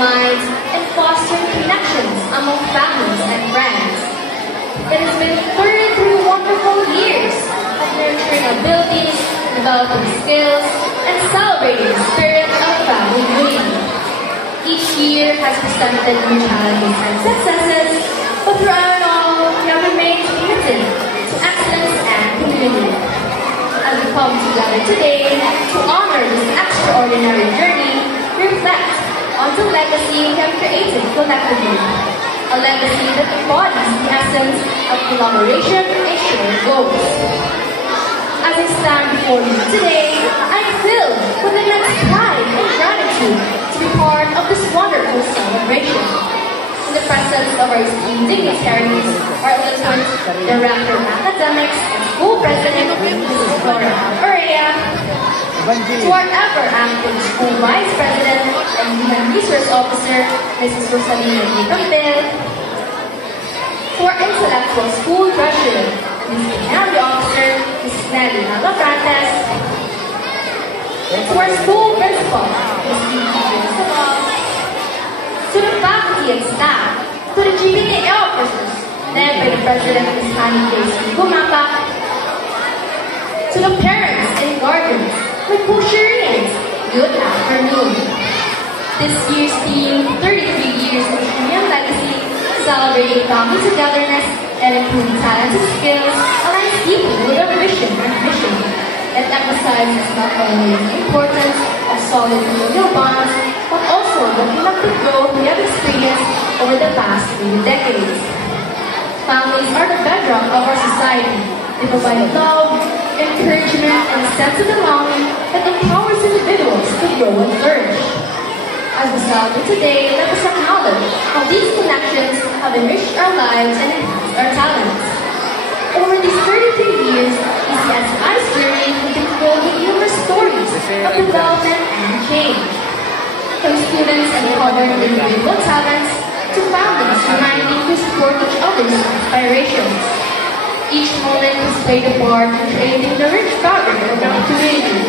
minds and fostering connections among families and friends. It has been 33 wonderful years of nurturing abilities, developing skills, and celebrating the spirit of family unity. Each year has presented new challenges and successes, but throughout it all, we have remained committed to excellence and community. As we come together today to honor this extraordinary journey, we reflect on the legacy we have created collectively. A legacy that embodies the essence of collaboration and shared goals. As I stand before you today, I'm filled with immense pride and gratitude to be part of this wonderful celebration. In the presence of our esteemed dignitaries, our eloquent Director of Academics and School President, Mrs. Flora Urea, to our ever-active School Vice President and Human Resource Officer, Mrs. Rosalina D. Campbell, to our Intellectual School Treasurer, Mrs. Canary Officer, Mrs. Nelly Navaprantes, and to our School Principal, Ms. Vicky Sabal, to the faculty and staff, to the GBTA officers, led by the President, Ms. Hani Casey Gumapa, to the parents and guardians, my co-Syrians, good afternoon. This year's theme, 33 years of Syrian legacy, celebrating family togetherness and improving talents and skills, aligns deeply with our vision and mission. It emphasizes not only the importance of solid familial bonds, but also the collective growth we have experienced over the past few decades. Families are the bedrock of our society. They provide love, encouragement, and a sense of belonging that empowers individuals to grow and flourish. As we celebrate today, let us acknowledge how these connections have enriched our lives and enhanced our talents. Over these 33 years, ECSI's journey has been filled with numerous stories of development and change. From students uncovering individual talents to families uniting to support each other's aspirations. Each moment has played a part in creating the rich fabric of our community.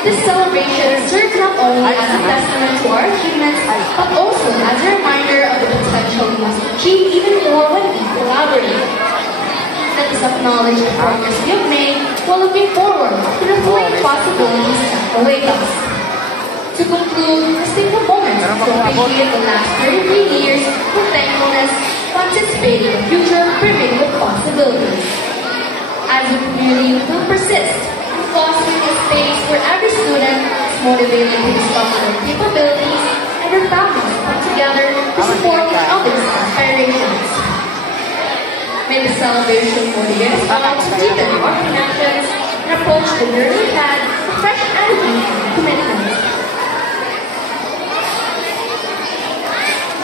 This celebration serves not only as a testament to our achievements, but also as a reminder of the potential we must achieve even more when we collaborate. Let us acknowledge the progress we have made while looking forward to the full possibilities that await us. To conclude, let's take a moment to appreciate the last 33 years with thankfulness, anticipating a future brimming with possibilities. As the community will persist in fostering a space where every student is motivated to discover their capabilities and their families come together to support each other's aspirations. May the celebration motivate us all to deepen our connections and approach the journey ahead with fresh energy and commitment.